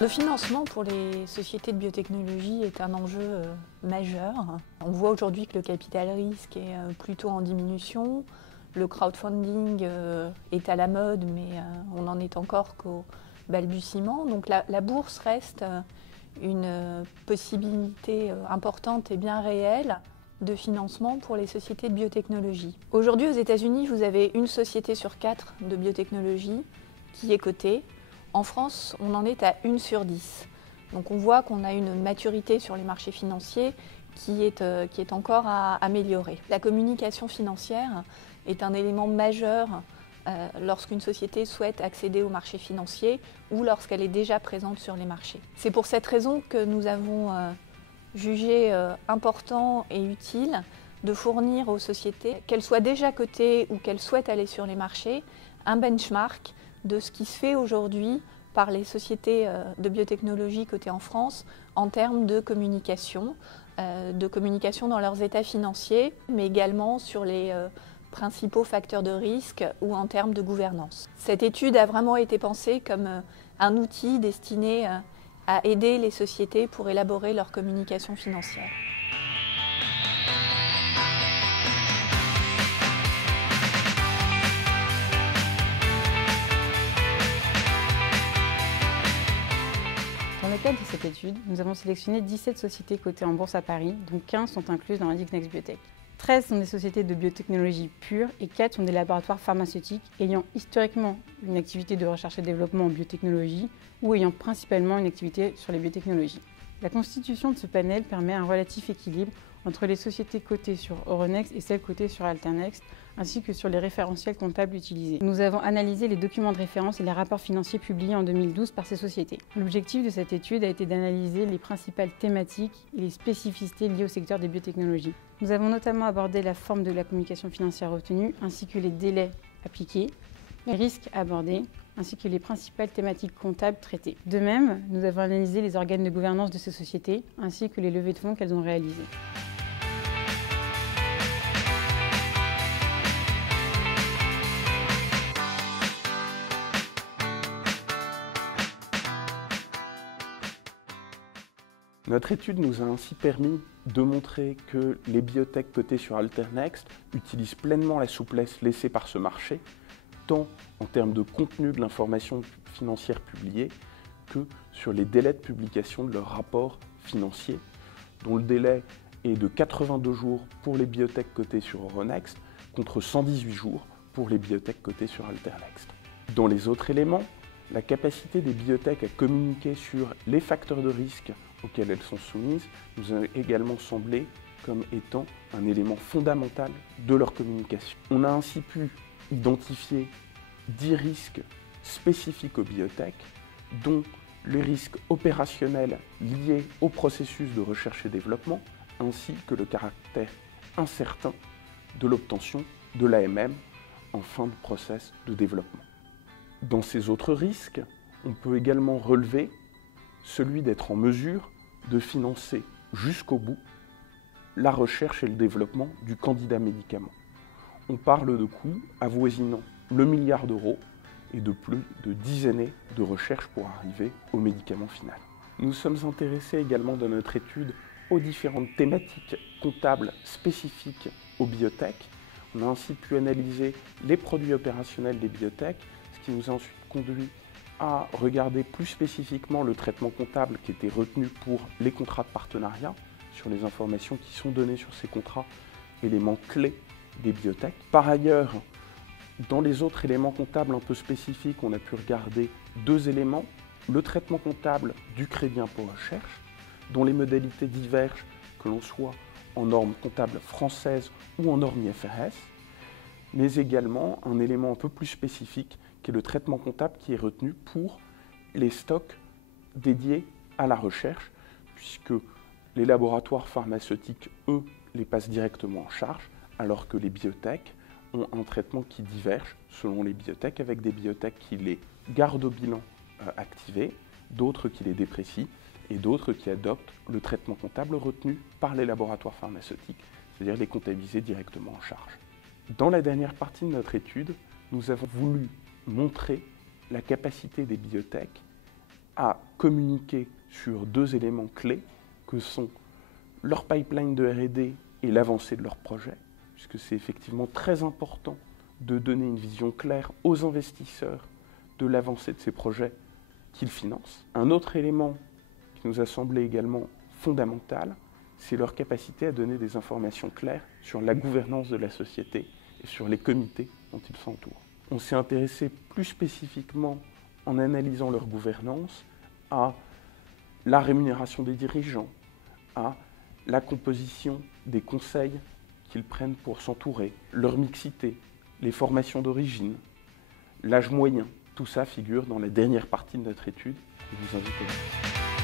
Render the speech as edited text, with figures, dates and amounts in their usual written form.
Le financement pour les sociétés de biotechnologie est un enjeu majeur. On voit aujourd'hui que le capital risque est plutôt en diminution. Le crowdfunding est à la mode, mais on n'en est encore qu'au balbutiement. Donc la bourse reste une possibilité importante et bien réelle de financement pour les sociétés de biotechnologie. Aujourd'hui, aux États-Unis, vous avez une société sur 4 de biotechnologie qui est cotée. En France, on en est à 1 sur 10. Donc on voit qu'on a une maturité sur les marchés financiers qui est encore à améliorer. La communication financière est un élément majeur lorsqu'une société souhaite accéder aux marchés financiers ou lorsqu'elle est déjà présente sur les marchés. C'est pour cette raison que nous avons jugé important et utile de fournir aux sociétés, qu'elles soient déjà cotées ou qu'elles souhaitent aller sur les marchés, un benchmark de ce qui se fait aujourd'hui par les sociétés de biotechnologie cotées en France en termes de communication dans leurs états financiers, mais également sur les principaux facteurs de risque ou en termes de gouvernance. Cette étude a vraiment été pensée comme un outil destiné à aider les sociétés pour élaborer leur communication financière. Dans le cadre de cette étude, nous avons sélectionné 17 sociétés cotées en bourse à Paris, dont 15 sont incluses dans l'indice Next Biotech. 13 sont des sociétés de biotechnologie pure et 4 sont des laboratoires pharmaceutiques ayant historiquement une activité de recherche et développement en biotechnologie ou ayant principalement une activité sur les biotechnologies. La constitution de ce panel permet un relatif équilibre entre les sociétés cotées sur Euronext et celles cotées sur Alternext, ainsi que sur les référentiels comptables utilisés. Nous avons analysé les documents de référence et les rapports financiers publiés en 2012 par ces sociétés. L'objectif de cette étude a été d'analyser les principales thématiques et les spécificités liées au secteur des biotechnologies. Nous avons notamment abordé la forme de la communication financière retenue, ainsi que les délais appliqués, les risques abordés, ainsi que les principales thématiques comptables traitées. De même, nous avons analysé les organes de gouvernance de ces sociétés, ainsi que les levées de fonds qu'elles ont réalisées. Notre étude nous a ainsi permis de montrer que les biotech cotées sur Alternext utilisent pleinement la souplesse laissée par ce marché, tant en termes de contenu de l'information financière publiée que sur les délais de publication de leurs rapports financiers, dont le délai est de 82 jours pour les biotech cotées sur Euronext contre 118 jours pour les biotech cotées sur Alternext. Dans les autres éléments, la capacité des biotech à communiquer sur les facteurs de risque auxquelles elles sont soumises nous a également semblé comme étant un élément fondamental de leur communication. On a ainsi pu identifier 10 risques spécifiques aux biotech, dont les risques opérationnels liés au processus de recherche et développement, ainsi que le caractère incertain de l'obtention de l'AMM en fin de process de développement. Dans ces autres risques, on peut également relever celui d'être en mesure de financer jusqu'au bout la recherche et le développement du candidat médicament. On parle de coûts avoisinant le milliard d'euros et de plus de 10 années de recherche pour arriver au médicament final. Nous sommes intéressés également dans notre étude aux différentes thématiques comptables spécifiques aux biotech. On a ainsi pu analyser les produits opérationnels des biotech, ce qui nous a ensuite conduit à regarder plus spécifiquement le traitement comptable qui était retenu pour les contrats de partenariat, sur les informations qui sont données sur ces contrats, éléments clés des biotech. Par ailleurs, dans les autres éléments comptables un peu spécifiques, on a pu regarder 2 éléments. Le traitement comptable du crédit impôt recherche, dont les modalités divergent, que l'on soit en normes comptables françaises ou en normes IFRS, mais également un élément un peu plus spécifique qui est le traitement comptable qui est retenu pour les stocks dédiés à la recherche, puisque les laboratoires pharmaceutiques, eux, les passent directement en charge, alors que les biotech ont un traitement qui diverge selon les biotech, avec des biotech qui les gardent au bilan activé, d'autres qui les déprécient, et d'autres qui adoptent le traitement comptable retenu par les laboratoires pharmaceutiques, c'est-à-dire les comptabiliser directement en charge. Dans la dernière partie de notre étude, nous avons voulu montrer la capacité des biotech à communiquer sur 2 éléments clés que sont leur pipeline de R&D et l'avancée de leur projet, puisque c'est effectivement très important de donner une vision claire aux investisseurs de l'avancée de ces projets qu'ils financent. Un autre élément qui nous a semblé également fondamental, c'est leur capacité à donner des informations claires sur la gouvernance de la société et sur les comités dont ils s'entourent. On s'est intéressé plus spécifiquement, en analysant leur gouvernance, à la rémunération des dirigeants, à la composition des conseils qu'ils prennent pour s'entourer, leur mixité, les formations d'origine, l'âge moyen. Tout ça figure dans la dernière partie de notre étude. Je vous invite à